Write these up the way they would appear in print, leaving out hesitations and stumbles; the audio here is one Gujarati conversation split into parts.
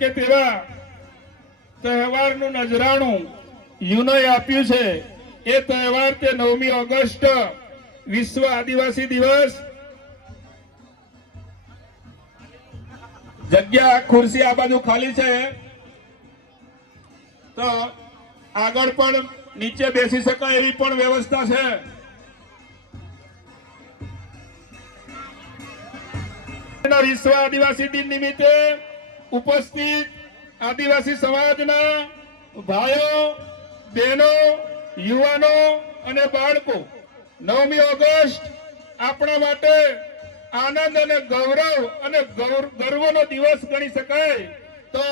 કે તેવા તહેવારનું નજરાણું યુનોએ આપ્યું છે। એ તહેવાર તે 9મી ઓગસ્ટ વિશ્વ આદિવાસી દિવસ। જગ્યા ખુરશી આ બાજુ ખાલી છે તો આગળ પણ નીચે બેસી શકાય એવી પણ વ્યવસ્થા છે। વિશ્વ આદિવાસી દિન નિમિત્તે ઉપસ્થિત આદિવાસી સમાજના ભાઈઓ બહેનો યુવાનો અને બાળકો 9મી ઓગસ્ટ આપણા માટે આનંદ અને ગૌરવ અને ગર્વનો દિવસ ગણી શકાય। તો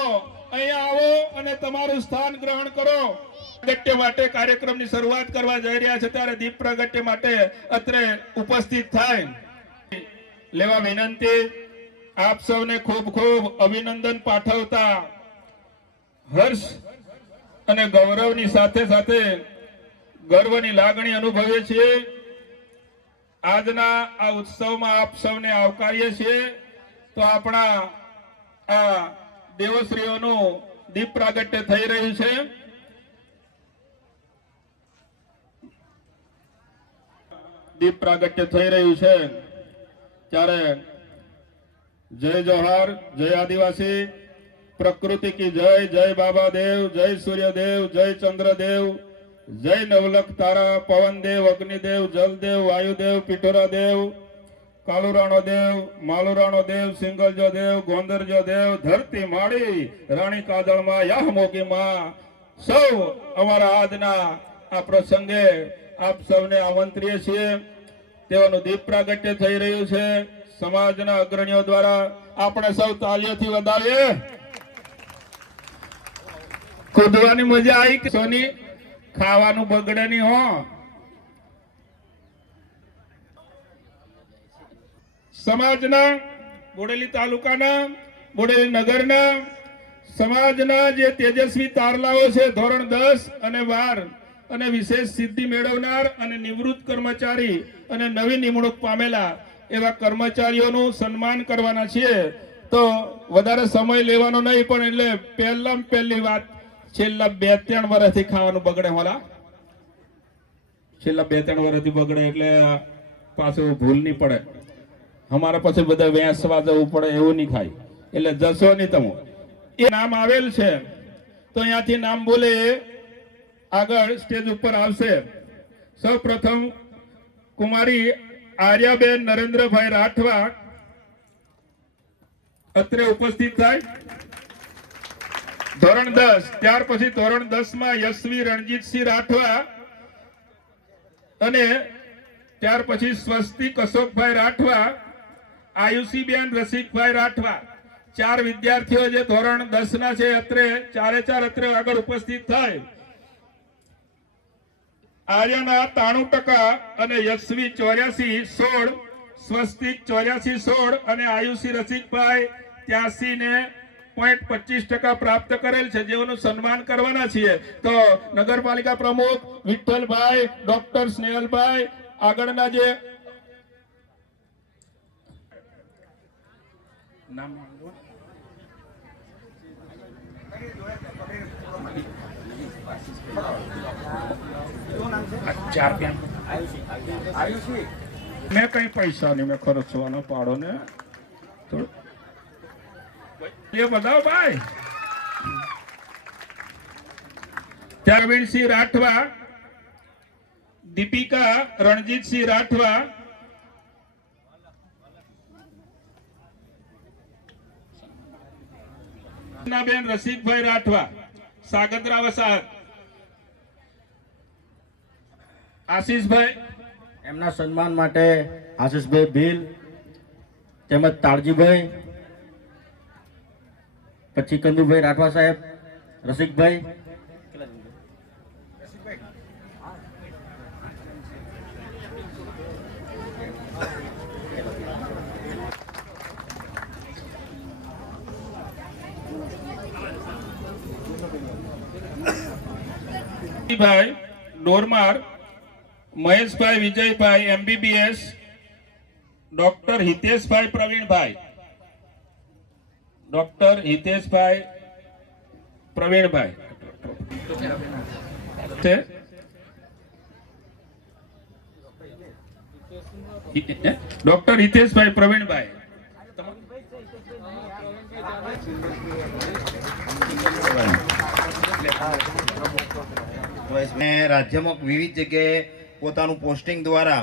અહીંયા આવો અને તમારું સ્થાન ગ્રહણ કરો। પ્રાગટ્ય માટે કાર્યક્રમની શરૂઆત કરવા જઈ રહ્યા છે ત્યારે દીપ પ્રાગટ્ય માટે અત્રે ઉપસ્થિત થાય લેવા વિનંતી। આપ સૌને ખૂબ ખૂબ અભિનંદન પાઠવતા હર્ષ અને ગૌરવની સાથે સાથે ગર્વની લાગણી અનુભવીએ છીએ। આજના આ ઉત્સવમાં આપ સૌને આવકારીએ છીએ। તો આપણા આ દેવશ્રીઓનું દીપ પ્રાગટ્ય થઈ રહ્યું છે। દીપ પ્રાગટ્ય થઈ રહ્યું છે ત્યારે जय जोहार, जय आदिवासी, प्रकृति की जय, जय बाबा देव, जय सूर्य देव, जय चंद्र देव, जय नवलख तारा, पवन देव, अग्निदेव, जल देव, वायु देव, पिठोरा देव, कालुराणो देव, मालुराणो देव, सिंगलजो देव, गोंदरजो देव, धरती माड़ी राणी कादल मां याह मोगी मां सौ अमारा आजना आ प्रसंगे आप सबने आमंत्रिय छे। तेओनुं दीप प्रागट्य थई रह्युं छे। समाजना अग्रणीओ द्वारा आपणे सौ तालीओथी વધાવીએ। કૂદવાની મજા આવી કે સોની ખાવાનું બગડે નહીં હો। સમાજના બોડેલી તાલુકાના બોડેલી નગરના સમાજના જે તેજસ્વી તારલાઓ છે ધોરણ 10 અને 12 અને વિશેષ સિદ્ધિ મેળવનાર અને નિવૃત્ત કર્મચારી અને નવી નિમણૂક પામેલા એવા કર્મચારીઓનું સન્માન કરવાના છીએ। તો વધારે સમય લેવાનો નહીં પણ એટલે પહેલી વાત છેલ્લા 2-3 વર્ષથી ખાવાનું બગડે હોલા છેલ્લા 2-3 વર્ષથી બગડે એટલે પાછું ભૂલ નહીં પડે। અમારે પછી બધા વેસવા જવું પડે એવું નહીં ખાય એટલે જશો નહીં તમે। એ નામ આવેલ છે તો અહીંયાથી નામ બોલે આગળ સ્ટેજ ઉપર આવશે। સૌ પ્રથમ કુમારી आर्याबेन नरेंद्रभाई राठवा अत्रे उपस्थित थाय। धोरण 10 त्यार पछी धोरण 10 में यशवी रणजीत सिंह राठवा अने त्यार पछी स्वस्तिक अशोकभाई राठवा, आयुषी बेन रसिकभाई राठवा 4 विद्यार्थीओ जे धोरण 10 ना छे अत्रे चारे चार अत्रे आगळ उपस्थित थाय। आर्यना 93% અને યશવી 84 16 સ્વસ્તિક 84 16 અને આયુષી રસિકભાઈ 83 ને 0.25% પ્રાપ્ત કરેલ છે જેઓનું સન્માન કરવાના છીએ। તો નગરપાલિકા પ્રમુખ વિઠ્ઠલભાઈ ડોક્ટર સ્નેહલભાઈ આગળના જે નામ मैं कहीं पैसा नहीं मैं खर्चवाना पाड़ो ने तो ये बताओ भाई। प्रवीण सिंह राठवा, दीपिका रणजीत सिंह राठवा, बेन रसिक भाई राठवा, सागत्रा वसाहत, आशीष भाई एमना सम्मान माटे आशीष भाई भील तेमज तारजी भाई पछी कंदू भाई राठवा साहेब रसिक भाई भाई डोरमार महेश भाई विजय भाई एमबीबीएस डॉक्टर हितेश भाई प्रवीण भाई ડોક્ટર હિતેશભાઈ પ્રવીણભાઈ છે. ડોક્ટર હિતેશભાઈ પ્રવીણભાઈ મેં રાજ્યમાં વિવિધ જગ્યાએ પોતાનું પોસ્ટિંગ દ્વારા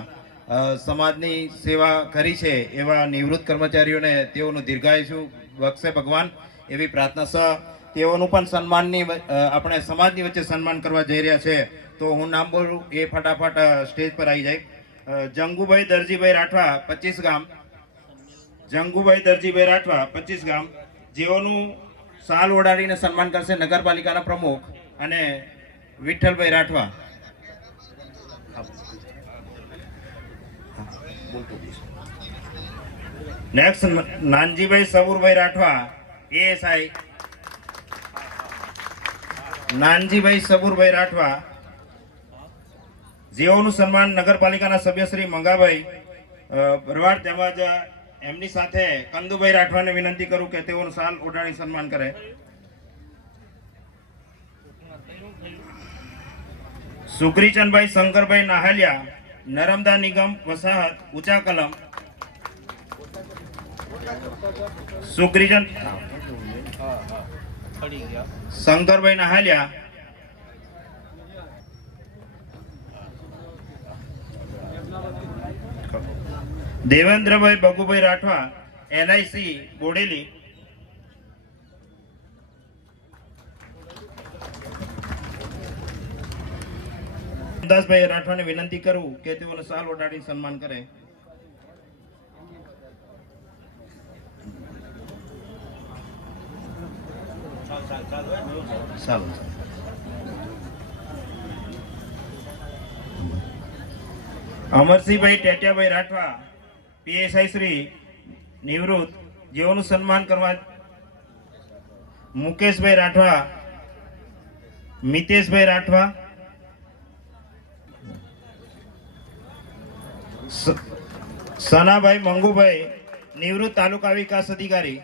સમાજની સેવા કરી છે એવા નિવૃત્ત કર્મચારીઓને તેઓનું દીર્ઘાયુષ્ય બક્ષે ભગવાન એવી પ્રાર્થના સહ તેઓનું પણ સન્માનની આપણે સમાજની વચ્ચે સન્માન કરવા જઈ રહ્યા છે. તો હું નામ બોલું એ ફટાફટ સ્ટેજ પર આવી જાય. જંગુભાઈ દરજીભાઈ રાઠવા 25 ગામ, જંગુભાઈ દરજીભાઈ રાઠવા 25 ગામ, જેઓનું સાલ ઓઢાડીને સન્માન કરશે નગરપાલિકાના પ્રમુખ અને વિઠ્ઠલભાઈ રાઠવા. નેક્સ્ટ નાનજીભાઈ સબુરભાઈ રાઠવા એએસઆઈ, નાનજીભાઈ સબુરભાઈ રાઠવા, જેઓનું સન્માન નગરપાલિકાના સભ્ય શ્રી મંગાભાઈ ભરવાડ તેમજ એમની સાથે કંદુભાઈ રાઠવાને વિનંતી કરું કે તેઓનું સાલ ઓઢાડી સન્માન કરે. સુગ્રીચંદભાઈ શંકરભાઈ નાહલિયા, નર્મદા નિગમ વસાહત ઊંચા કલમ. સુગ્રીચંદ શંકરભાઈ નાહલિયા, દેવેન્દ્રભાઈ બગુભાઈ રાઠવા એલઆઈસી બોડેલી. દાસભાઈ રાઠવાને વિનંતી કરું કે તેઓને સાલ ઓઢાડી સન્માન કરે. અમરસિંહભાઈ ટેટિયાભાઈ રાઠવા પીએસઆઈ શ્રી નિવૃત્ત, જેઓનું સન્માન કરવા મુકેશભાઈ રાઠવા, મિતેશભાઈ રાઠવા, સનાભાઈ મંગુભાઈ નિવૃત્ત તાલુકા વિકાસ અધિકારી,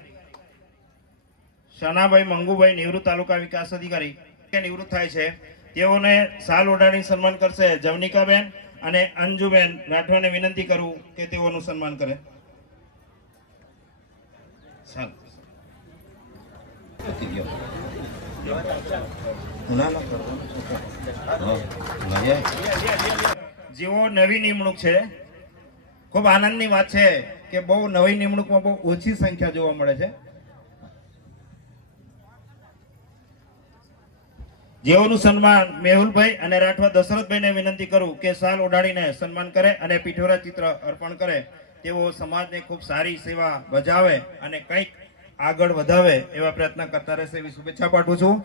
સનાભાઈ મંગુભાઈ નિવૃત્ત તાલુકા વિકાસ અધિકારી નિવૃત્ત થાય છે. તેઓને સાલ ઓઢાડી સન્માન કરશે જવનિકાબેન અને અંજુબેન રાઠવાને વિનંતી કરું કે તેઓનું સન્માન કરે. જેઓ નવી નિમણૂક છે, ખૂબ આનંદની વાત છે કે બહુ નવી નિમણૂકમાં બહુ ઓછી સંખ્યા જોવા મળે છે. જેઓનું સન્માન મેહુલભાઈ અને રાઠવા દશરથભાઈને વિનંતી કરું કે સાલ ઓઢાડીને સન્માન કરે અને પીઠોરા ચિત્ર અર્પણ કરે. તેઓ સમાજને ખૂબ સારી સેવા બજાવે અને કંઈક આગળ વધાવે એવા પ્રયત્ન કરતા રહેશે એવી શુભેચ્છા પાઠવું છું.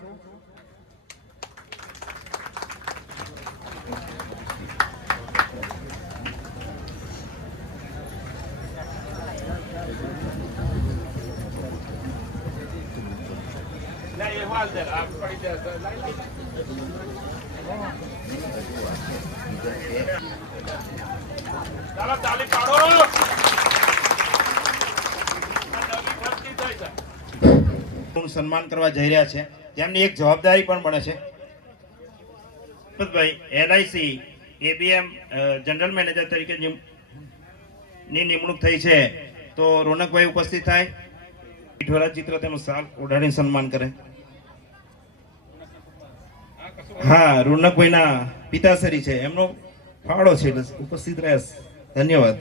સન્માન કરવા જઈ રહ્યા છે, તેમની એક જવાબદારી પણ બને છે. ભાઈ એલઆઈસી એબીએમ જનરલ મેનેજર તરીકે ની નિમણૂક થઈ છે, તો રોનકભાઈ ઉપસ્થિત થાય, પીઠોરા ચિત્ર તેનું સાલ ઓઢાડીને સન્માન કરે. હા, રોનકભાઈના પિતાશ્રી છે, એમનો ફાળો છે, ઉપસ્થિત રહેશે. ધન્યવાદ.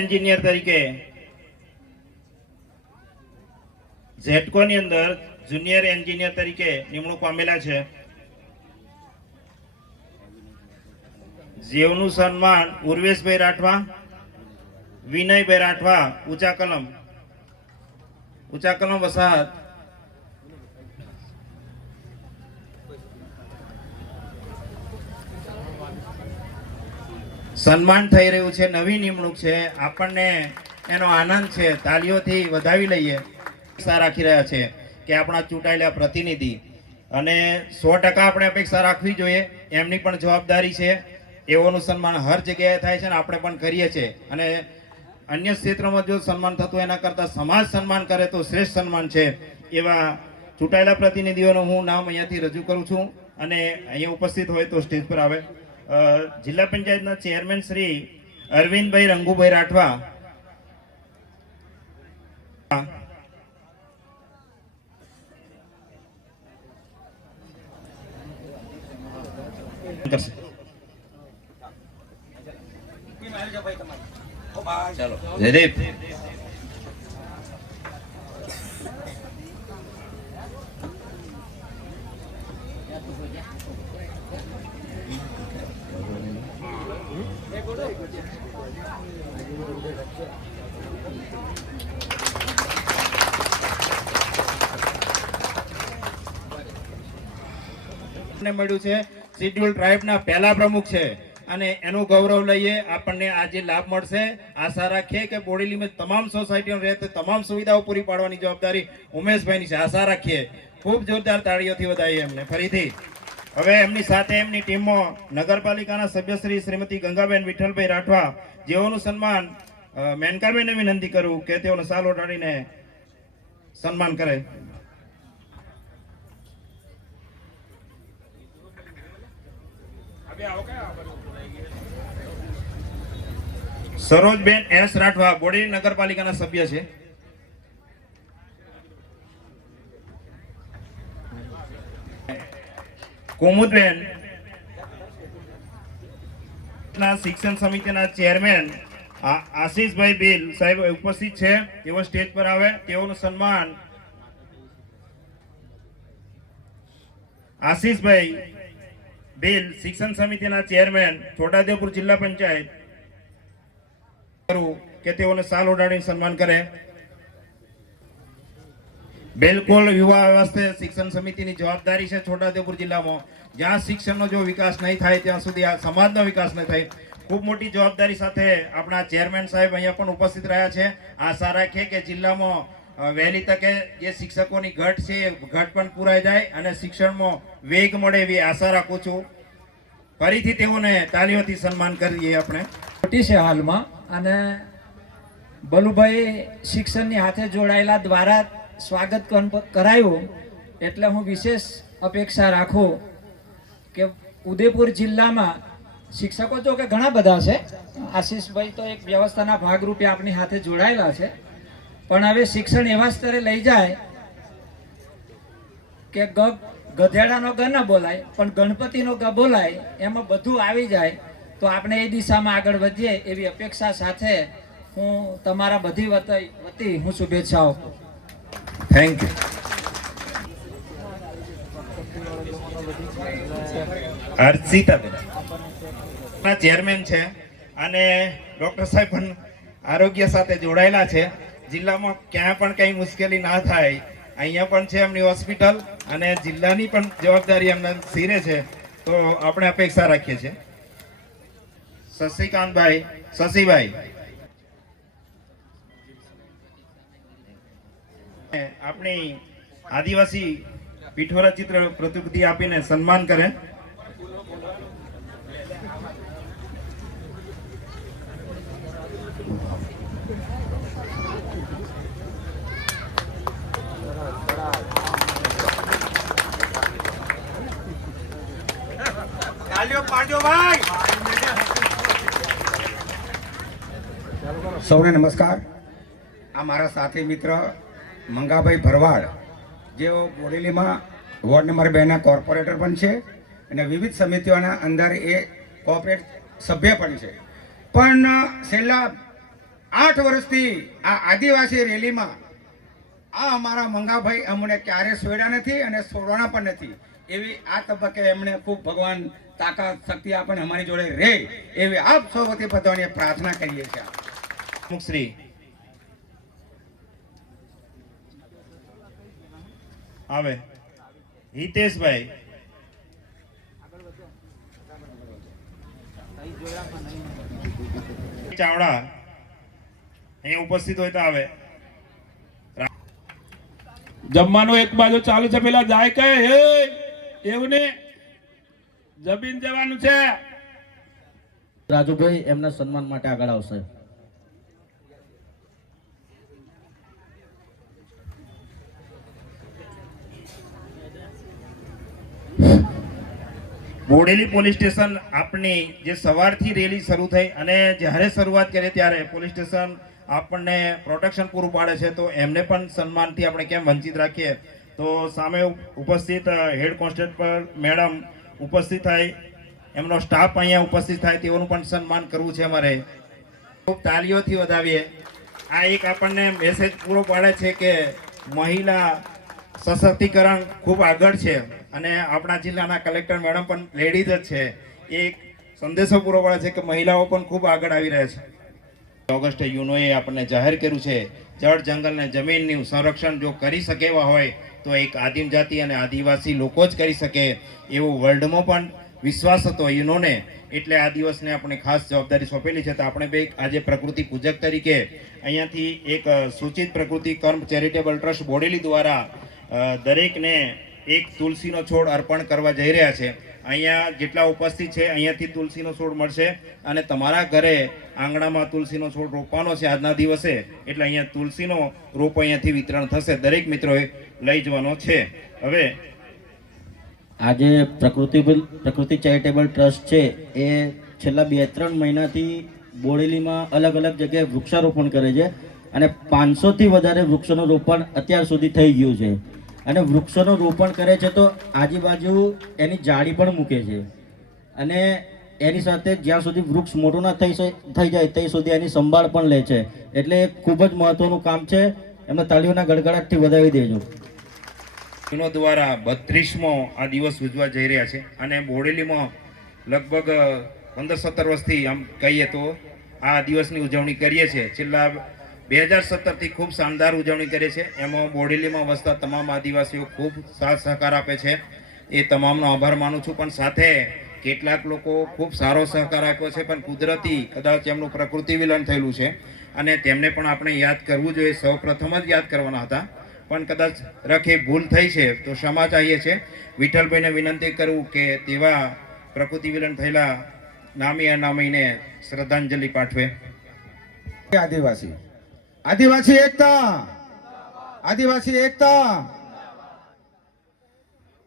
એન્જિનિયર તરીકે ઝેટકો ની અંદર જુનિયર એન્જિનિયર તરીકે નિમણૂક પામેલા છે, જેઓનું સન્માન ઉર્વેશભાઈ રાઠવા, વિનયભાઈ રાઠવા ઊંચા કલમ વસાહત. સન્માન થઈ રહ્યું છે, નવી નિમણૂક છે, આપણને એનો આનંદ છે, તાળીઓથી વધાવી લઈએ. અપેક્ષા રાખી રહ્યા છે કે આપણા ચૂંટાયેલા પ્રતિનિધિ, અને 100% આપણે અપેક્ષા રાખવી જોઈએ એમની પણ જવાબદારી છે. એઓનું સન્માન હર જગ્યાએ થાય છે અને આપણે પણ કરીએ છીએ. અને અન્ય ક્ષેત્રમાં જો સન્માન થતું એના કરતાં સમાજ સન્માન કરે તો શ્રેષ્ઠ સન્માન છે. એવા ચૂંટાયેલા પ્રતિનિધિઓનું હું નામ અહીંયાથી રજૂ કરું છું અને અહીંયા ઉપસ્થિત હોય તો સ્ટેજ પર આવે. જિલ્લા પંચાયતના ચેરમેન શ્રી અરવિંદભાઈ રંગુભાઈ રાઠવા, ચાલો જયદેવ. મળ્યું છે શિડ્યુલ ટ્રાઇબના પહેલા પ્રમુખ છે અને એનું ગૌરવ લઈએ. આપણને આજે લાભ મળશે. આશા રાખીએ કે બોડેલીમાં તમામ સોસાયટીઓ રહેતી તમામ સુવિધાઓ પૂરી પાડવાની જવાબદારી ઉમેશભાઈની છે. આશા રાખીએ. ખૂબ જોરદાર તાળીઓથી વધાવીએ એમને ફરીથી. હવે એમની સાથે એમની ટીમમાં નગરપાલિકાના સભ્યશ્રી શ્રીમતી ગંગાબેન વિઠ્ઠલભાઈ રાઠવા, જેઓનું સન્માન મેનકાબેનને વિનંતી કરું કે તેઓને શાલ ઓઢાડીને સન્માન કરે. સરોજબેન એસ રાઠવા બોડેલી નગરપાલિકાના સભ્ય છે. કુમુદબેન શિક્ષણ સમિતિના ચેરમેન આશીષભાઈ બિલ સાહેબ ઉપસ્થિત છે. તેઓ સ્ટેજ પર આવે. તેઓનું સન્માન આશીષભાઈ બિલ શિક્ષણ સમિતિના ચેરમેન છોટાઉદેપુર જિલ્લા પંચાયત કે તેઓને શાલ ઓઢાડીને સન્માન કરે. બિલકુલ યુવા અવસ્થે શિક્ષણ સમિતિની જવાબદારી છે છોટાઉદેપુર જિલ્લામાં. જ્યાં શિક્ષણનો જો વિકાસ નહીં થાય ત્યાં સુધી આ સમાજનો વિકાસ નહીં થાય. ખૂબ મોટી જવાબદારી સાથે આપણા ચેરમેન સાહેબ અહીંયા પણ ઉપસ્થિત રહ્યા છે. આશા રાખીએ કે જિલ્લામાં વહેલી તકે જે શિક્ષકોની ઘટ છે એ ઘટ પણ પૂરાઈ જાય અને શિક્ષણમાં વેગ મળે એવી આશા રાખું છું. ફરીથી તેઓને તાળીઓથી સન્માન કરીએ. આપણે મોટી છે હાલમાં અને બલુભાઈ શિક્ષણની હાથે જોડાયેલા દ્વારા સ્વાગત કરાયું એટલે હું વિશેષ અપેક્ષા રાખું કે ઉદયપુર જિલ્લામાં શિક્ષકો જો કે ઘણા બધા છે. આશીષભાઈ તો એક વ્યવસ્થાના ભાગરૂપે આપણી હાથે જોડાયેલા છે, પણ હવે શિક્ષણ એવા સ્તરે લઈ જાય કે ગધેડાનો ગ ન બોલાય પણ ગણપતિનો ગ બોલાય, એમાં બધું આવી જાય તો આપણે એ દિશામાં આગળ વધીએ એવી અપેક્ષા સાથે હું તમારા બધી વતી હું શુભેચ્છાઓ. Thank you. હર્ષિતાબેન ચેરમેન છે અને ડોક્ટર સાહેબ પણ આરોગ્ય સાથે જોડાયેલા છે. જિલ્લામાં ક્યાં પણ કઈ મુશ્કેલી ના થાય અહીંયા પણ છે એમની હોસ્પિટલ અને જિલ્લાની પણ જવાબદારી એમના સિરે છે. તો આપણે અપેક્ષા રાખીએ છીએ. શશિકાંતભાઈ શશીભાઈ આપણી આદિવાસી પીઠોરા ચિત્ર પ્રતિકૃતિ આપીને સન્માન કરે. સૌને નમસ્કાર. આ મારા સાથી મિત્ર મંગાભાઈ ભરવાડ, જેઓ બોડેલીમાં વોર્ડ નંબર 2ના કોર્પોરેટર પણ છે અને વિવિધ સમિતિઓના અંદર એ કોર્પોરેટ સભ્ય પણ છે. પણ છેલ્લા 8 વર્ષથી આ આદિવાસી રેલીમાં આ અમારા મંગાભાઈ અમને ક્યારે છોડ્યા નથી અને છોડવાના પણ નથી. એવી આ તબક્કે એમણે ખૂબ ભગવાન તાકાત શક્તિ આપણને અમારી જોડે રહે એવી આપ સૌ વતી બધાને પ્રાર્થના કરીએ છીએ. શ્રી આવે હિતેશભાઈ ચાવડા અહીંયા ઉપસ્થિત હોય તો આવે. જમવાનું એક બાજુ ચાલુ છે, પેલા જાય કે એવું ને જમીન જવાનું છે. રાજુભાઈ એમના સન્માન માટે આગળ આવશે. બોડેલી પોલીસ સ્ટેશન આપની જે સવારથી રેલી શરૂ થઈ અને જ્યારે શરૂઆત કરી ત્યારે પોલીસ સ્ટેશન આપણને પ્રોટેક્શન પૂરું પાડે છે, તો એમને પણ સન્માનથી આપણે કેમ વંચિત રાખીએ. તો સામે ઉપસ્થિત હેડ કોન્સ્ટેબલ મેડમ ઉપસ્થિત થાય, એમનો સ્ટાફ અહીંયા ઉપસ્થિત થાય, તેઓનું પણ સન્માન કરવું છે અમારે. ખૂબ તાલીઓથી વધાવીએ. આ એક આપણને મેસેજ પૂરો પાડે છે કે મહિલા સશક્તિકરણ ખૂબ આગળ છે અને આપણા જિલ્લાના કલેક્ટર મેડમ પણ લેડીઝ જ છે. એક સંદેશો પૂરો પાડે છે કે મહિલાઓ પણ ખૂબ આગળ આવી રહ્યા છે. ઓગસ્ટે યુનોએ આપણને જાહેર કર્યું છે જળ જંગલ અને જમીનનું સંરક્ષણ જો કરી શકે એવા હોય તો એક આદિમ જાતિ અને આદિવાસી લોકો જ કરી શકે એવો વર્લ્ડમાં પણ વિશ્વાસ હતો યુનોને. એટલે આ દિવસને આપણે ખાસ જવાબદારી સોંપેલી છે. તો આપણે બે આજે પ્રકૃતિ પૂજક તરીકે અહીંયાથી એક સૂચિત પ્રકૃતિ કર્મ ચેરિટેબલ ટ્રસ્ટ બોડેલી દ્વારા દરેકને એક તુલસીનો છોડ અર્પણ કરવા જઈ રહ્યા છે. અહીંયા જેટલા ઉપસ્થિત છે અહીંયાથી તુલસીનો છોડ મળશે અને તમારા ઘરે આંગણામાં તુલસીનો છોડ રોપવાનો છે આજના દિવસે. એટલે અહીંયા તુલસીનો રોપ અહીંયાથી વિતરણ થશે, દરેક મિત્રોએ લઈ જવાનો છે. હવે આજે પ્રકૃતિ ચેરિટેબલ ટ્રસ્ટ છે એ છેલ્લા 2-3 મહિનાથી બોડેલીમાં અલગ અલગ જગ્યાએ વૃક્ષારોપણ કરે છે અને 500થી વધારે વૃક્ષોનું રોપણ અત્યાર સુધી થઈ ગયું છે. અને વૃક્ષોનું રોપણ કરે છે તો આજુબાજુ એની જાળી પણ મૂકે છે અને એની સાથે જ્યાં સુધી વૃક્ષ મોટું ના થઈ જાય ત્યાં સુધી એની સંભાળ પણ લે છે. એટલે ખૂબ જ મહત્વનું કામ છે. એમને તાળીઓના ગડગડાટથી વધાવી દેજો. યુનો દ્વારા 32મો આ દિવસ ઉજવા જઈ રહ્યા છે અને બોડેલીમાં લગભગ 15-17 વર્ષથી આમ કહીએ તો આ દિવસની ઉજવણી કરીએ છીએ. છેલ્લા 2017થી ખૂબ શાનદાર ઉજવણી કરીએ છીએ. એમાં બોડેલીમાં વસતા તમામ આદિવાસીઓ ખૂબ સાથ સહકાર આપે છે. એ તમામનો આભાર માનું છું. પણ સાથે કેટલાક લોકો ખૂબ સારો સહકાર આપ્યો છે, પણ કુદરતી કદાચ એમનું પ્રકૃતિ વિલન થયેલું છે અને તેમને પણ આપણે યાદ કરવું જોઈએ. સૌ પ્રથમ જ યાદ કરવાના હતા, પણ કદાચ રખે ભૂલ થઈ છે તો ક્ષમા ચાહીએ છીએ. વિઠ્ઠલભાઈને વિનંતી કરવું કે તેવા પ્રકૃતિ વિલન થયેલા નામી અનામીને શ્રદ્ધાંજલિ પાઠવે. આદિવાસી એકતા, આદિવાસી એકતા.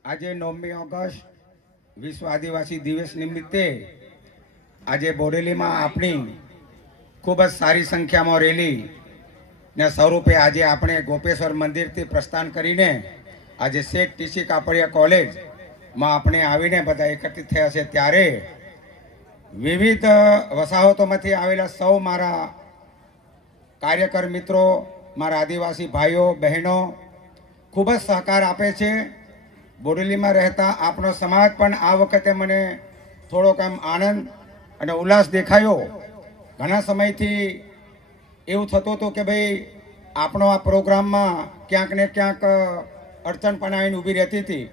આજે 9મી ઓગસ્ટ વિશ્વ આદિવાસી દિવસ નિમિત્તે આજે બોડેલીમાં આપણી ખૂબ જ સારી સંખ્યામાં રેલી ને સ્વરૂપે આજે આપણે ગોપેશ્વર મંદિરથી પ્રસ્થાન કરીને આજે શેઠ ટીસી કાપડિયા કોલેજમાં આપણે આવીને બધા એકત્રિત થયા છે. ત્યારે વિવિધ વસાહતોમાંથી આવેલા સૌ મારા કાર્યકર મિત્રો, મારા આદિવાસી ભાઈઓ બહેનો ખૂબ જ સહકાર આપે છે. બોડેલીમાં રહેતા આપણો સમાજ પણ આ વખતે મને થોડોક આમ આનંદ અને ઉલ્લાસ દેખાયો. ઘણા સમયથી એવું થતું હતું કે ભાઈ આપણો આ પ્રોગ્રામમાં ક્યાંક ને ક્યાંક અડચણ પણ આવીને ઊભી રહેતી હતી,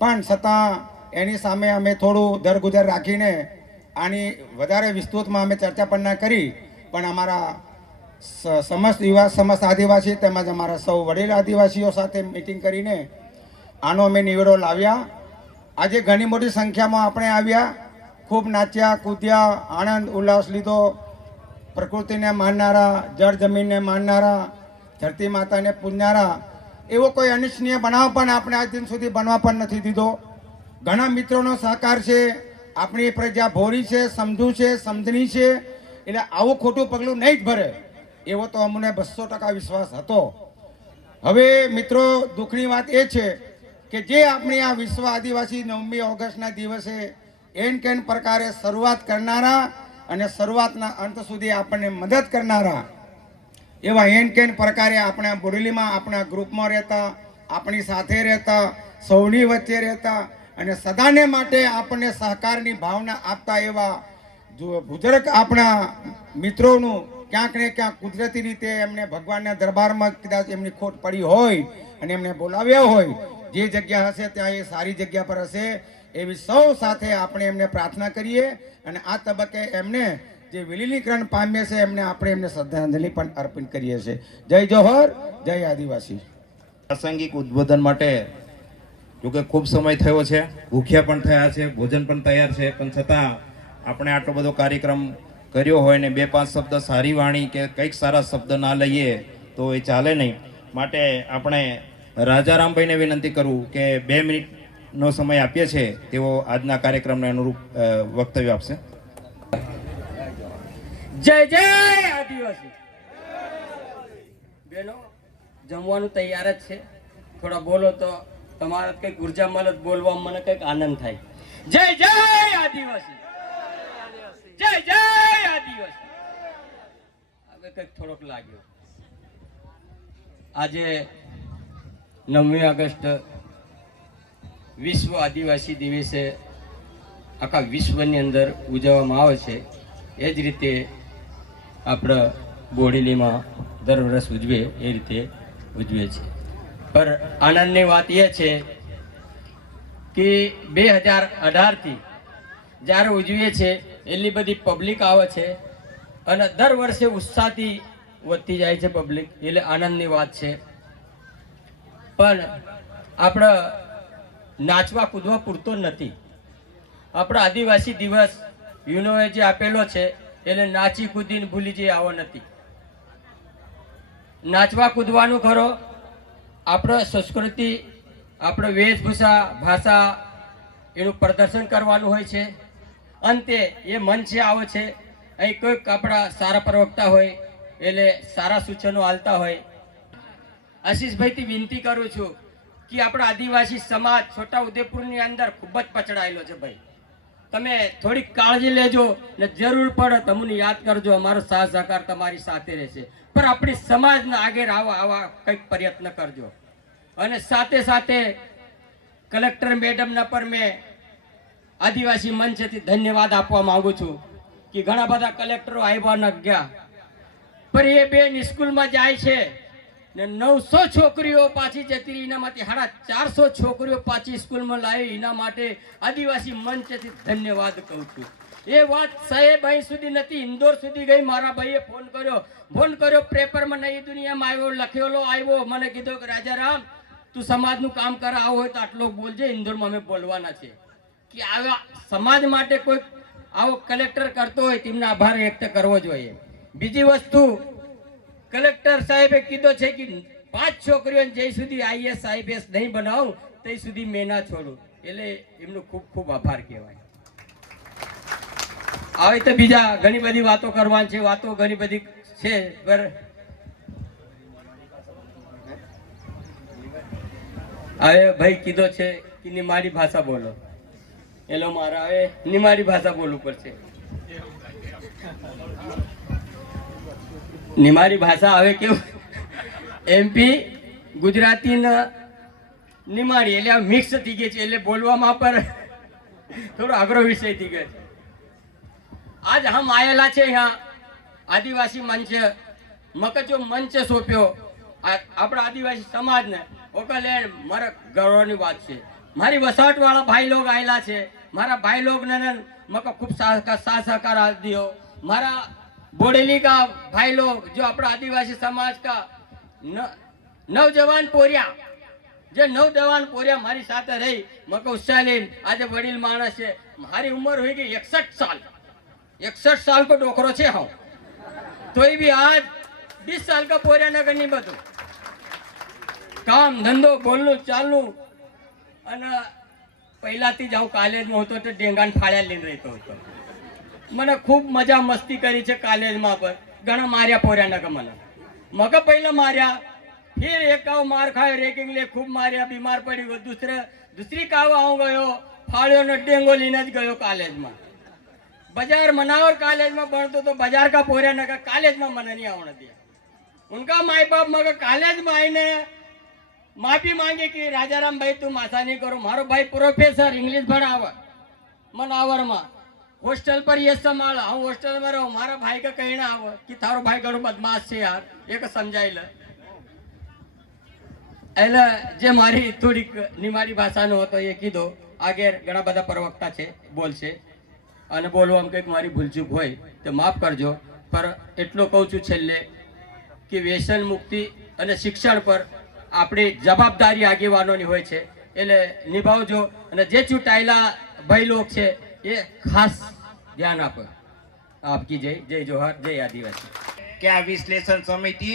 પણ છતાં એની સામે અમે થોડું દરગુજર રાખીને આની વધારે વિસ્તૃતમાં અમે ચર્ચા પણ ના કરી. પણ અમારા સમસ્ત આદિવાસી તેમજ અમારા સૌ વડીલ આદિવાસીઓ સાથે મિટિંગ કરીને આનો અમે નિવેડો લાવ્યા. આજે ઘણી મોટી સંખ્યામાં આપણે આવ્યા, ખૂબ નાચ્યા કૂદ્યા, આનંદ ઉલ્લાસ લીધો. પ્રકૃતિને માનનારા, જળ જમીનને માનનારા, ધરતી માતાને પૂજનારા એવો કોઈ અનિચ્છનીય બનાવ પણ આપણે આજ દિન સુધી બનવા પણ નથી દીધો. ઘણા મિત્રોનો સહકાર છે. આપણી પ્રજા ભોળી છે, સમજુ છે, સમજણી છે. એટલે આવું ખોટું પગલું નહીં જ ભરે એવો તો અમને 200% વિશ્વાસ હતો. હવે મિત્રો દુઃખની વાત એ છે કે જે આપણી આ વિશ્વ આદિવાસી 9મી ઓગસ્ટના દિવસે એન કેન પ્રકારે શરૂઆત કરનારા અને શરૂઆતના અંત સુધી આપણને મદદ કરનારા એવા એન કેન પ્રકારે આપણા બોડેલીમાં આપણા ગ્રુપમાં રહેતા, આપણી સાથે રહેતા, સૌની વચ્ચે રહેતા અને સદાને માટે આપણને સહકારની ભાવના આપતા એવા બુઝુર્ગ આપણા મિત્રોનું ક્યાંક ને ક્યાંક કુદરતી રીતે એમને ભગવાનના દરબારમાં કદાચ એમની ખોટ પડી હોય અને એમને બોલાવ્યા હોય, જે જગ્યા હશે ત્યાં એ સારી જગ્યા પર હશે એવી સૌ સાથે આપણે એમને પ્રાર્થના કરીએ. અને આ તબક્કે એમને જે વિલીનીકરણ પામ્યા છે એમને આપણે એમને શ્રદ્ધાંજલિ પણ અર્પણ કરીએ છીએ. જય જોહર, જય આદિવાસી. પ્રાસંગિક ઉદ્બોધન માટે જોકે ખૂબ સમય થયો છે, ભૂખ્યા પણ થયા છે, ભોજન પણ તૈયાર છે, પણ છતાં આપણે આટલો બધો કાર્યક્રમ કર્યો હોય ને 2-5 શબ્દ સારી વાણી કે કંઈક સારા શબ્દ ના લઈએ તો એ ચાલે નહીં. માટે આપણે રાજારામભાઈને વિનંતી કરું કે 2 મિનિટનો સમય આપીએ છે, તેઓ આજના કાર્યક્રમને અનુરૂપ વક્તવ્ય આપશે. જય જય આદિવાસી બેનો, જમવાનું તૈયાર જ છે. થોડા બોલો તો તમારા કંઈક ઉર્જા મળે, બોલવામાં મને કંઈક આનંદ થાય. જય જય આદિવાસી, જય જય આદિવાસી. હવે કંઈક થોડોક લાગ્યો. આજે 9મી ઓગસ્ટ વિશ્વ આદિવાસી દિવસે આખા વિશ્વની અંદર ઉજવવામાં આવે છે. એ જ રીતે આપણે બોડેલીમાં દર વર્ષ ઉજવે એ રીતે ઉજવે છે. પર આનંદની વાત એ છે કે 2018થી જ્યારે ઉજવીએ છીએ એટલી બધી પબ્લિક આવે છે અને દર વર્ષે ઉત્સાહથી વધતી જાય છે પબ્લિક, એટલે આનંદની વાત છે. પણ આપણે નાચવા કૂદવા પૂરતો નથી. આપણો આદિવાસી દિવસ યુનોએ જે આપેલો છે એટલે નાચી કૂદીને ભૂલી જઈ આવો નથી. નાચવા કૂદવાનું ખરો, આપણો સંસ્કૃતિ, આપણો વેશભૂષા, ભાષા એનું પ્રદર્શન કરવાનું હોય છે. અંતે એ મંચે આવે છે, અહીં કોઈક આપણા સારા પ્રવક્તા હોય એટલે સારા સૂચનો આલતા હોય. આશીષભાઈથી વિનંતી કરું છું કે આપણો આદિવાસી સમાજ છોટાઉદેપુરની અંદર ખૂબ જ પછડાયેલો છે ભાઈ. તમે થોડીક કાળજી લેજો ને જરૂર પડે તમને યાદ કરજો, અમારો સાથ સહકાર તમારી સાથે રહેશે. પણ આપણી સમાજના આગળ આવા કંઈક પ્રયત્ન કરજો. અને સાથે સાથે કલેક્ટર મેડમના પર મેં આદિવાસી મંચથી ધન્યવાદ આપવા માંગુ છું કે ઘણા બધા કલેક્ટરો આવ્યા ન ગયા, પણ એ બેન સ્કૂલમાં જાય છે ને 900 છોકરીઓ પાછી જતી રહી, એનામાંથી 450 છોકરીઓ પાછી સ્કૂલમાં લાવી. એના માટે આદિવાસી મંચથી ધન્યવાદ કહું છું. એ વાત સાહેબ અહીં સુધી નથી, ઇન્દોર સુધી ગઈ. મારા ભાઈએ ફોન કર્યો પેપરમાં નઈ દુનિયામાં આવ્યો, લખેલો આવ્યો. મને કીધું કે રાજારામ તું સમાજનું કામ કરા આવો હોય તો આટલો બોલજે, ઇન્દોરમાં અમે બોલવાના છે. કે આવા સમાજ માટે કોઈ આવો કલેક્ટર કરતો હોય તેમને આભાર વ્યક્ત કરવો જોઈએ. બીજી વસ્તુ, કલેક્ટર સાહેબે કીધો છે કે 5 છોકરીઓને જ્યાં સુધી IAS IPS નહીં બનાવું ત્યાં સુધી મેં ના છોડું. એટલે એમનો ખૂબ ખૂબ આભાર કહેવાય. આવે તો બીજા ઘણી બધી વાતો કરવાની છે, વાતો ઘણી બધી છે. પર હવે ભાઈ કીધો છે કે નિમાડી ભાષા બોલો, એટલે મારે હવે નિમાડી ભાષા બોલવું પડશે. નિમાડી ભાષા હવે કેવું MP ગુજરાતી ને નિમાડી એટલે મિક્સ થઈ ગઈ છે, એટલે બોલવામાં પર થોડો અઘરો વિષય થઈ ગયો છે. આજ હમ આયેલા છે અહીંયા આદિવાસી મંચ, મકે જો મંચ સોંપ્યો આપણા આદિવાસી સમાજને, ઓકે મારા ગૌરવની વાત છે. મારી વસાહતવાળા ભાઈ લોગ આયેલા છે, મારા ભાઈ लोग ने मको खूब साथ सहकार दियो. मारा बोडेली का भाई लोग जो अपना आदिवासी समाज का नौजवान पोरिया जो नौजवान पोरिया मारी साथ रही मको उत्साह ले आज वडील माणस है. मारी उम्र हुई गई 61 साल को डोकरो छे हम तो भी आज 20 साल का पोरिया नगर नहीं बधु काम धंधो बोलनु चालू અને પહેલાથી જ હું કોલેજમાં હતો તો ડેંગાન ફાળ્યા લઈને રહેતો હતો. મને ખૂબ મજા મસ્તી કરી છે કોલેજમાં, પર ઘણા માર્યા પોર્યા નકે મને મગ પહેલા માર્યા, फिर एक काव मार खाए रेगिंग ले खूब मार्या, बीमार पड़ी वो दूसरी काव आऊँ गयो फाड़ियों ने डेंगो लीने ज गयो कॉलेज में. बाजार मनावर कॉलेज में बढ़तो तो बाजार का पोर्या नका कॉलेज में मन नहीं आने दिया. उनका माई बाप मगर कॉलेज में आईने माफी मांगे कि राजाराम भाई तुम आशा नहीं करो, मारो भाई प्रोफेसर इंग्लिश भणावा मनावर में होस्टल पर ये संभाल, हूँ होस्टल में रहूँ, मारा भाई का कहना आवे कि थारो भाई घणो बदमाश है यार, एक समझाई ले. એટલે જે મારી થોડીક નિમાડી ભાષાનો હતો એ કીધો. આગળ ઘણા બધા પ્રવક્તા છે બોલશે અને બોલવામાં કંઈક મારી ભૂલચૂક હોય તો માફ કરજો. પર એટલો કહું છું છેલ્લે કે વ્યસન મુક્તિ અને શિક્ષણ પર આપણી જવાબદારી આગેવાનોની હોય છે. એટલે નિભાવજો. અને જે ચૂંટાયેલા ભાઈ લોક છે એ ખાસ ધ્યાન આપો. આપકી જય. જય જોહાર. જય આદિવાસી. કે આ વિશ્લેષણ સમિતિ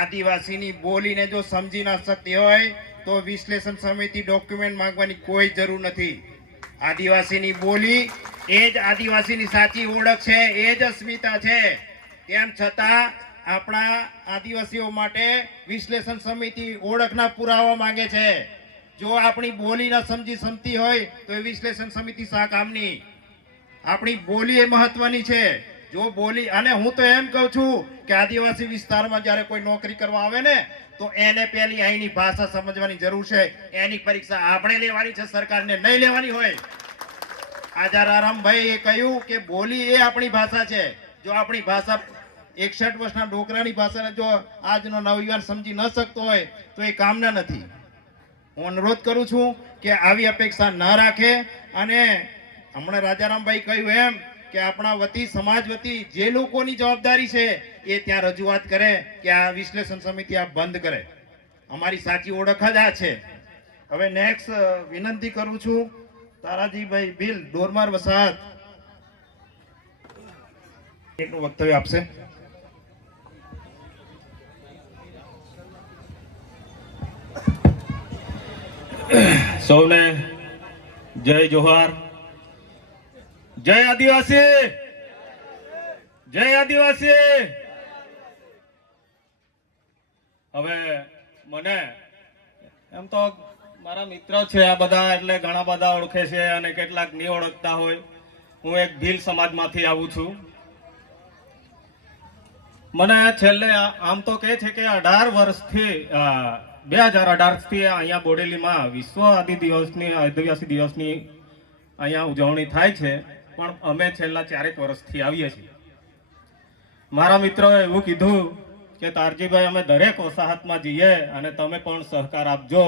આદિવાસીની બોલીને જો સમજી ના શકતી હોય તો વિશ્લેષણ સમિતિ ડોક્યુમેન્ટ માંગવાની કોઈ જરૂર નથી. આદિવાસીની બોલી એ જ આદિવાસીની સાચી ઓળખ છે, એ જ અસ્મિતા છે. તેમ છતાં આપણા આદિવાસીઓ માટે વિશ્લેષણ સમિતિ ઓળખના પુરાવા માંગે છે. જો આપણી બોલી ના સમજી હોય તો એ વિશ્લેષણ સમિતિ શા કામની? આપણી બોલી એ મહત્વની છે. જો બોલી, અને હું તો એમ કહું છું કે આદિવાસી વિસ્તારમાં જ્યારે કોઈ નોકરી કરવા આવે ને તો એને પહેલી અહીંની ભાષા સમજવાની જરૂર છે. એની પરીક્ષા આપણે લેવાની છે, સરકારને નહીં લેવાની હોય. આજારામભાઈ એ કહ્યું કે બોલી એ આપણી ભાષા છે. જો આપણી ભાષા 61 વર્ષના ડોકરાની ભાષાને જો આજનો નવયુવાન સમજી ન શકતો હોય તો એ કામના નથી. હું અનુરોધ કરું છું કે આવી અપેક્ષા ન રાખે. અને હમણાં રાજારામભાઈ કહ્યું એમ કે આપણા વતી, સમાજ વતી જે લોકોની જવાબદારી છે એ ત્યાં રજૂઆત કરે કે આ વિશ્લેષણ સમિતિ આ બંધ કરે. અમારી સાચી ઓળખ જ આ છે. હવે નેક્સ્ટ વિનંતી કરું છું તારાજીભાઈ ભીલ, ડોરમાર વસાહત, એકનું વક્તવ્ય આપશે. સૌને જય જોહાર. જય આદિવાસી. જય આદિવાસી. હવે મને એમ તો મારા મિત્ર છે આ બધા, એટલે ઘણા બધા ઓળખે છે અને કેટલાક નહીં ઓળખતા હોય. હું એક ભીલ સમાજમાંથી આવું છું. મને છેલ્લે આમ તો કહે છે કે 18 વર્ષથી 2018 થી અહીંયા બોડેલીમાં વિશ્વ આદિવાસી દિવસની અહીંયા ઉજવણી થાય છે. પણ અમે છેલ્લા 4 વર્ષથી આવીએ છીએ. મારા મિત્રોએ એવું કીધું કે તારજીભાઈ અમે દરેક વસાહતમાં જઈએ અને તમે પણ સહકાર આપજો.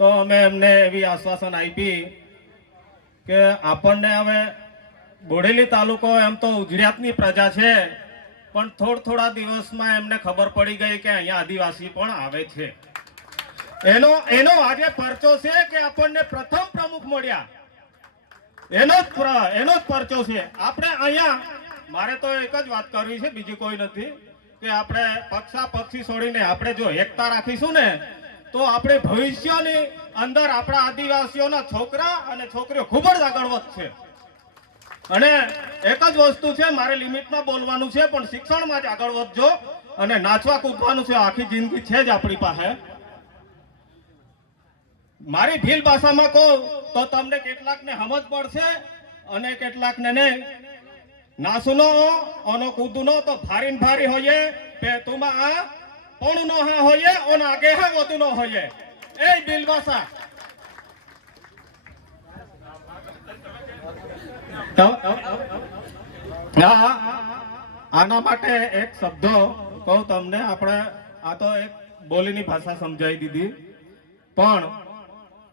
તો અમે એમને એવી આશ્વાસન આપી કે આપણને હવે બોડેલી તાલુકો એમ તો ઉજળિયાતની પ્રજા છે, પણ થોડા દિવસમાં એમને ખબર પડી ગઈ કે અહીંયા આદિવાસી પણ આવે છે. એનો આજે પરચો છે કે આપણને પ્રથમ પ્રમુખ મળ્યા, એનો જ પરચો છે. આપણે અહીંયા, મારે તો એક જ વાત કરવી છે, બીજી કોઈ નથી, કે આપણે પક્ષી છોડીને આપણે જો એકતા રાખીશું ને તો આપણે ભવિષ્યની અંદર આપણા આદિવાસીઓના છોકરા અને છોકરીઓ ખૂબ જ આગળ વધશે. અને એક જ વસ્તુ છે, મારે લિમિટમાં બોલવાનું છે, પણ શિક્ષણમાં જ આગળ વધજો અને નાચવા કૂદવાનું છે. આખી જિંદગી છે જ આપણી પાસે. મારી ભીલ ભાષામાં કહું તો તમને કેટલાકને સમજ પડશે અને કેટલાકને નહીં. નાસુનો ઓનો કૂદનો તો ભારી ભારી હોઈએ, પેતુમાં આ પણ નો હા હોઈએ ઓન આગે હા વધુ નો હોઈએ. એ ભીલ ભાષા. આના માટે એક શબ્દ કહું તમને. આપણે આ તો એક બોલીની ભાષા સમજાવી દીધી, પણ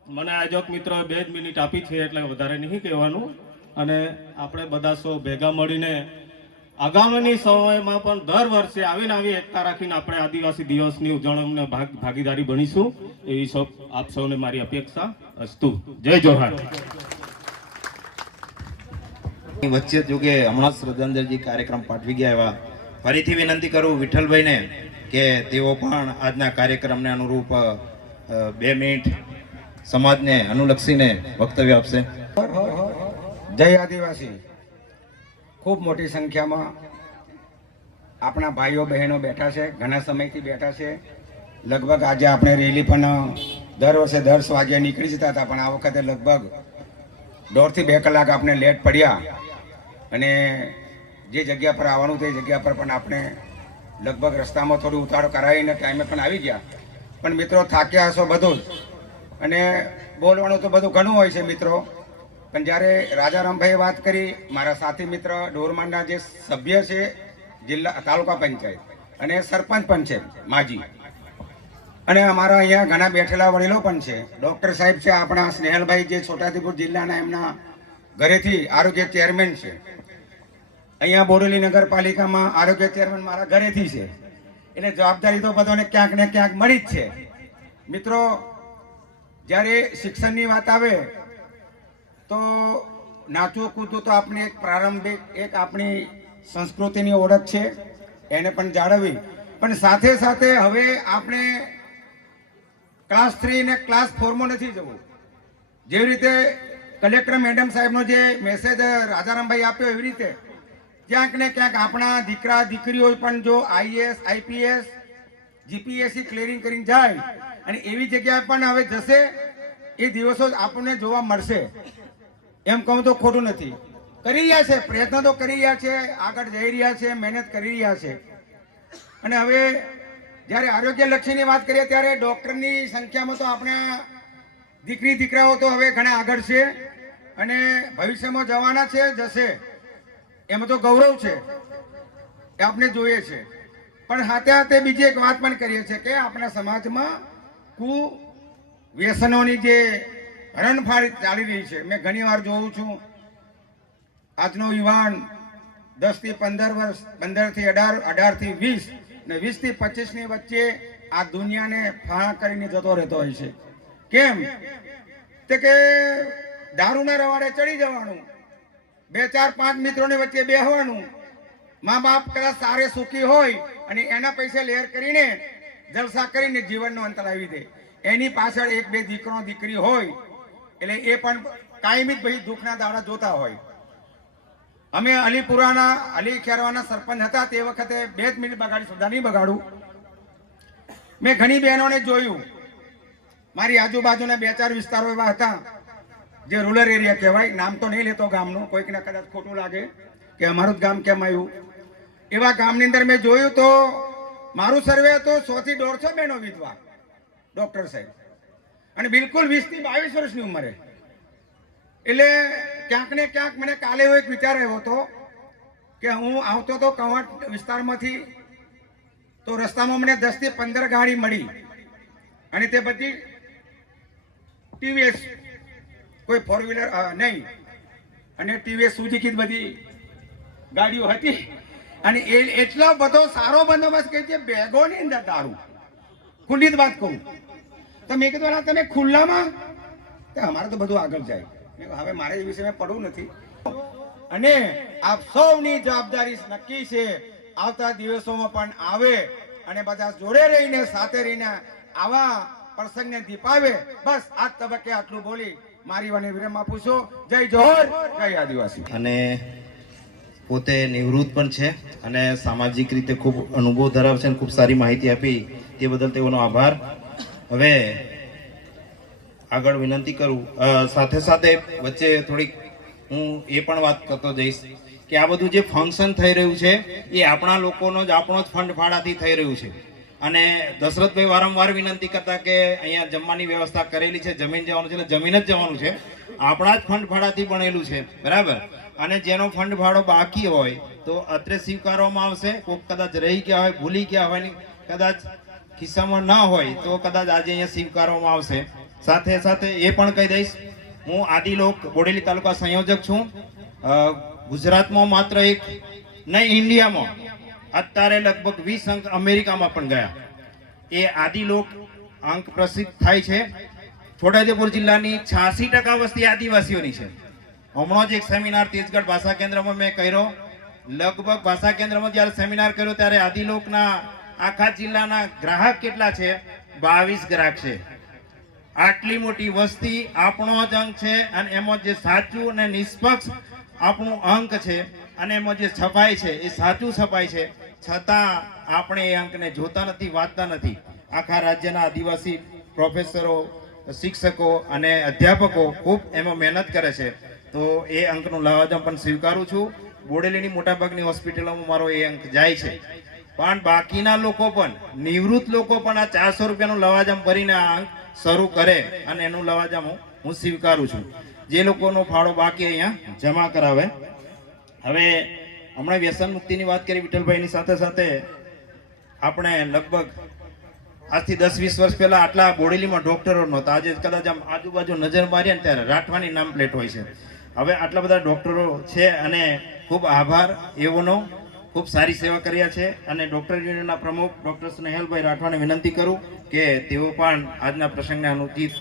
મને આયોજક મિત્રો 2 જ મિનિટ આપી છે એટલે વધારે નહીં કહેવાનું. અને આપણે બધા સૌ ભેગા મળીને આગામી સમયમાં પણ દર વર્ષે આવી એકતા રાખીને આપણે આદિવાસી દિવસની ઉજવણીમાં ભાગીદારી બનીશું, એવી આપ સૌને મારી અપેક્ષા અસ્તુ. જય જોહાર. વચ્ચે જોકે હમણાં શ્રદ્ધાંજલિ કાર્યક્રમ પાઠવી ગયા, એવા ફરીથી વિનંતી કરું વિઠ્ઠલભાઈને કે તેઓ પણ આજના કાર્યક્રમને અનુરૂપ 2 મિનિટ સમાજને અનુલક્ષીને વક્તવ્ય આપશે. જય આદિવાસી. ખૂબ મોટી સંખ્યામાં આપણા ભાઈઓ બહેનો બેઠા છે, ઘણા સમયથી બેઠા છે. લગભગ આજે આપણે રેલી પણ દર વર્ષે 10 વાગ્યે નીકળી જતા હતા, પણ આ વખતે લગભગ 1.5 થી 2 કલાક આપણે લેટ પડ્યા. અને જે જગ્યા પર આવવાનું તે જગ્યા પર પણ આપણે લગભગ રસ્તામાં થોડું ઉતારો કરાવીને ટાઈમે પણ આવી ગયા. પણ મિત્રો થાક્યા હશો બધું જ, અને બોલવાનું તો બધું ઘણું હોય છે મિત્રો. પણ જ્યારે રાજારામભાઈએ વાત કરી, મારા સાથી મિત્ર ડોરમાના જે સભ્ય છે જિલ્લા તાલુકા પંચાયત અને સરપંચ પણ છે માજી, અને અમારા અહીંયા ઘણા બેઠેલા વડીલો પણ છે. ડૉક્ટર સાહેબ છે આપણા સ્નેહલભાઈ, જે છોટાઉદેપુર જિલ્લાના એમના ઘરેથી આરોગ્ય ચેરમેન છે. અહીંયા બોરેલી નગરપાલિકામાં આરોગ્ય ચેરમેન મારા ઘરેથી છે. એટલે જવાબદારી તો બધાને ક્યાંક ને ક્યાંક મળી જ છે. મિત્રો જ્યારે શિક્ષણની વાત આવે તો નાચવું કૂદવું તો આપણી એક પ્રારંભિક એક આપણી સંસ્કૃતિની ઓળખ છે, એને પણ જાળવવી, પણ સાથે સાથે હવે આપણે ક્લાસ 3 ને ક્લાસ 4માં નથી જવું. જેવી રીતે કલેક્ટર મેડમ સાહેબનો જે મેસેજ રાજારામભાઈ આપ્યો એવી રીતે ક્યાંક ને ક્યાંક આપણા દીકરા દીકરીઓ પણ જો આઈએસ આઈપીએસ જીપીએસસી ક્લિયરિંગ કરીને જાય અને એવી જગ્યાએ પણ હવે જશે, એ દિવસો આપણને જોવા મળશે. એમ કહું તો ખોટું નથી. કરી રહ્યા છે, પ્રયત્નો તો કરી રહ્યા છે, આગળ જઈ રહ્યા છે, મહેનત કરી રહ્યા છે. અને હવે જ્યારે આરોગ્ય લક્ષીની વાત કરીએ ત્યારે ડૉક્ટરની સંખ્યામાં તો આપણા દીકરી દીકરાઓ તો હવે ઘણા આગળ છે અને ભવિષ્યમાં જવાના છે, જશે, એમાં તો ગૌરવ છે, એ આપણે જોઈએ છે. પણ સાથે સાથે બીજી એક વાત પણ કરીએ છીએ કે આપણા સમાજમાં વ્યસનોની જે હરણફાળ ચાલી રહી છે. મેં ઘણી વાર જોઉં છું આજનો યુવાન 10 થી 15 વર્ષ, 15 થી 18, 18 થી 20 ને 20 થી 25 ની વચ્ચે આ દુનિયાને ફાળા કરીને જતો રહેતો હોય છે. કેમ? તે કે દારૂના રવાડે ચડી જવાનું, 2 4 5 મિત્રોની વચ્ચે બેહવાનું, મા બાપ કદાચ સારે સુખી હોય અને એના પૈસે લહેર કરીને જલસા કરીને જીવનનો અંત લાવી દે. એની પાછળ 1 2 દીકરો દીકરી હોય એટલે એ પણ કાયમી જ ભાઈ દુઃખના દાડા જોતા હોય. અમે અલી ખેરવાના સરપંચ હતા તે વખતે 2 મિનિટ બગાડી, સુધા નહીં બગાડું. મેં ઘણી બહેનોને જોયું, મારી આજુબાજુના 2 4 વિસ્તારો એવા હતા જે રૂરલ એરિયા કહેવાય, નામ તો નહીં લેતો ગામનું, કોઈકને કદાચ ખોટું લાગે કે અમારું જ ગામ કેમ આવ્યું. એવા ગામની અંદર મેં જોયું તો મારું સર્વે હતું 100 થી 150 બહેનો વિધવા ડૉક્ટર સાહેબ, અને બિલકુલ 20 થી 22 વર્ષની ઉંમરે. એટલે ક્યાંક ને ક્યાંક મને કાલે એવો એક વિચાર આવ્યો હતો કે હું આવતો તો કવાંટ વિસ્તારમાંથી, તો રસ્તામાં મને 10 થી 15 ગાડી મળી અને તે બધી ટીવીએસ, કોઈ 4 વ્હીલર નહીં, અને ટીવીએસ સુઝુકી બધી ગાડીઓ હતી. અને એટલો બધો સારો બંદોબસ્ત કે છે, બેગોની અંદર દારૂ. ખુલ્લી જ વાત કહું તો મેં કીધું તમે ખુલ્લામાં, અમારે તો બધું આગળ જાય. હવે મારે એ વિશે મેં પડવું નથી. અને આપ સૌની જવાબદારી નક્કી છે, આવતા દિવસોમાં પણ આવે અને બધા જોડે રહીને સાથે રહીને આવા પ્રસંગને દીપાવે. બસ આ તબક્કે આટલું બોલી મારી વાણી વિરામ આપું છું. જય જોહર, જય આદિવાસી. અને પોતે નિવૃત્ત પણ છે અને સામાજિક રીતે ખૂબ અનુભવ ધરાવે છે અને ખૂબ સારી માહિતી આપી તે બદલ તેઓનો આભાર. હવે આગળ વિનંતી કરું, સાથે સાથે વચ્ચે થોડીક હું એ પણ વાત કરતો જઈશ કે આ બધું જે ફંક્શન થઈ રહ્યું છે એ આપણા લોકોનો જ, આપણો જ ફંડ ફાળાથી થઈ રહ્યું છે. અને દશરથભાઈ વારંવાર વિનંતી કરતા કે અહીંયા જમવાની વ્યવસ્થા કરેલી છે, જમીન જવાનું છે, એટલે જમીન જ જવાનું છે, આપણા જ ફંડ ફાળાથી બનેલું છે, બરાબર. અને જેનો ફંડ ભાડો બાકી હોય તો અત્રે સ્વીકારવામાં આવશે. કોઈક કદાચ રહી ગયા હોય, ભૂલી ગયા હોય, કદાચ ખિસ્સામાં ના હોય તો કદાચ આજે અહીંયા સ્વીકારવામાં આવશે. સાથે સાથે એ પણ કહી દઈશ, હું આદિલોક બોડેલી તાલુકા સંયોજક છું. ગુજરાતમાં માત્ર એક નહીં, ઇન્ડિયામાં અત્યારે લગભગ 20 અંક અમેરિકામાં પણ ગયા. એ આદિલોક અંક પ્રસિદ્ધ થાય છે. છોટાઉદેપુર જિલ્લાની 86% વસ્તી આદિવાસીઓની છે. હમણાં જ એક સેમિનાર તેજગઢ ભાષા કેન્દ્રમાં મેં કર્યો. લગભગ ભાષા કેન્દ્રમાં જ્યારે સેમિનાર કર્યો ત્યારે આદિલોકના આખા જિલ્લાના ગ્રાહક કેટલા છે? 22 ગ્રાહક છે. આટલી મોટી વસ્તી, આપણો જ અંક છે અને એમાં જે સાચું અને નિષ્પક્ષ આપણું અંક છે અને એમાં જે છપાય છે એ સાચું છપાય છે, છતાં આપણે એ અંકને જોતા નથી, વાંચતા નથી. આખા રાજ્યના આદિવાસી પ્રોફેસરો, શિક્ષકો અને અધ્યાપકો ખૂબ એમાં મહેનત કરે છે. તો એ અંકનું લવાજમ પણ સ્વીકારું છું. બોડેલીની મોટાભાગની હોસ્પિટલોમાં મારો એ અંક જાય છે, પણ બાકીના લોકો પણ, નિવૃત્ત લોકો પણ આ 400 રૂપિયાનું લવાજમ ભરીને આ અંક શરૂ કરે અને એનું લવાજમ હું સ્વીકારું છું. જે લોકોનો ફાળો બાકી અહીંયા જમા કરાવે. હવે હમણાં વ્યસન મુક્તિની વાત કરી વિઠ્ઠલભાઈની સાથે સાથે આપણે લગભગ આજથી 10-20 વર્ષ પહેલા આટલા બોડેલીમાં ડોક્ટરો નહોતા. આજે કદાચ આમ આજુબાજુ નજર મારીએ ને ત્યારે રાઠવાની નામ પ્લેટ હોય છે. હવે આટલા બધા ડોક્ટરો છે અને ખૂબ આભાર એવોનો. ખૂબ સારી સેવા કર્યા છે. અને ડોક્ટર યુનિયનના પ્રમુખ ડોક્ટર સ્નેહલભાઈ રાઠવાને વિનંતી કરું કે તેઓ પણ આજના પ્રસંગને અનુચિત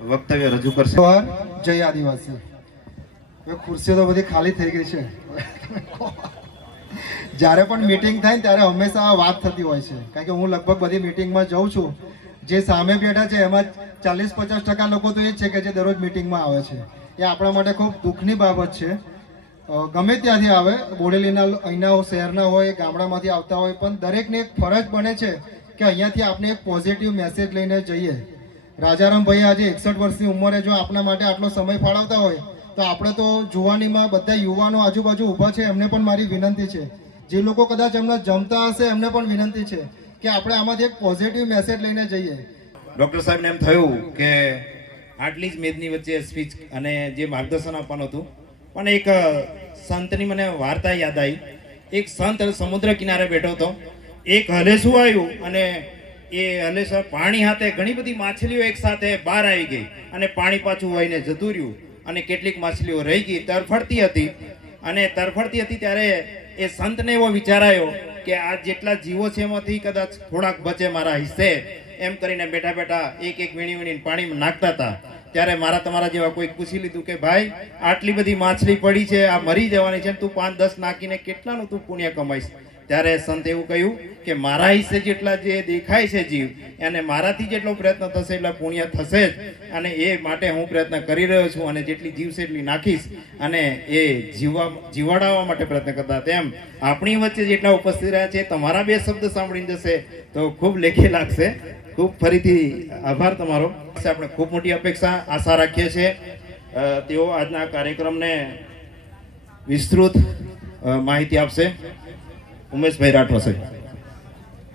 વક્તવ્ય રજૂ કરશે. જોહાર, જય આદિવાસી. હવે ખુરશીઓ તો બધી ખાલી થઈ ગઈ છે. જ્યારે પણ મીટિંગ થાય ને ત્યારે હંમેશા આ વાત થતી હોય છે, કારણ કે હું લગભગ બધી મીટિંગમાં જાઉં છું. જે સામે બેઠા છે એમાં 40-50% લોકો તો એ જ છે કે જે દરરોજ મીટિંગમાં આવે છે. એ આપણા માટે ખૂબ દુઃખની બાબત છે. ગમે ત્યાંથી આવે, બોડેલીના અહીંના શહેરના હોય, ગામડામાંથી આવતા હોય, પણ દરેકને એક ફરજ બને છે કે અહીંયાથી આપણે એક પોઝિટિવ મેસેજ લઈને જઈએ. રાજારામભાઈ આજે 61 વર્ષની ઉંમરે જો આપણા માટે આટલો સમય ફાળવતા હોય તો આપણે તો જુવાનીમાં બધા યુવાનો આજુબાજુ ઊભા છે એમને પણ મારી વિનંતી છે, જે લોકો કદાચ એમના જમતા હશે એમને પણ વિનંતી છે કે આપણે આમાંથી એક પોઝિટિવ મેસેજ લઈને જઈએ. ડૉક્ટર સાહેબને એમ થયું કે આટલી જ મેદની વચ્ચે સ્પીચ અને જે માર્ગદર્શન આપવાનું હતું, પણ એક સંતની મને વાર્તા યાદ આવી. એક સંત સમુદ્ર કિનારે બેઠો હતો, એક હલેસું આવ્યું અને એ હલેસા પાણી હાથે ઘણી બધી માછલીઓ એક સાથે બહાર આવી ગઈ અને પાણી પાછું વહીને જતું રહ્યું અને કેટલીક માછલીઓ રહી ગઈ, તરફડતી હતી. અને તરફડતી હતી ત્યારે એ સંતને એવો વિચાર આવ્યો કે આ જેટલા જીવો છે એમાંથી કદાચ થોડાક બચે મારા હિસ્સે, એમ કરીને બેઠા બેઠા એક એક વીણી વીણીને પાણીમાં નાખતા હતા. ત્યારે મારા તમારા જેવા કોઈ પૂછી લીધું કે ભાઈ આટલી બધી માછલી પડી છે, આ મરી જવાની છે, તું 5-10 નાખીને કેટલાનું તું પુણ્ય કમાઈશ? ત્યારે સંત એવું કહ્યું કે મારા હિસ્સે જેટલા જે દેખાય છે જીવ, અને મારાથી જેટલો પ્રયત્ન થશે એટલા પુણ્ય થશે જ, અને એ માટે હું પ્રયત્ન કરી રહ્યો છું અને જેટલી જીવશે એટલી નાખીશ અને એ જીવાડાવવા માટે પ્રયત્ન કરતા. તેમ આપણી વચ્ચે જેટલા ઉપસ્થિત રહ્યા છે તમારા બે શબ્દ સાંભળીને જશે તો ખૂબ લેખે લાગશે. ખૂબ ફરીથી આભાર તમારો. આપણે ખૂબ મોટી અપેક્ષા આશા રાખીએ છીએ તેઓ આજના કાર્યક્રમને વિસ્તૃત માહિતી આપશે. ઉમેશભાઈ રાઠવા સાહેબ.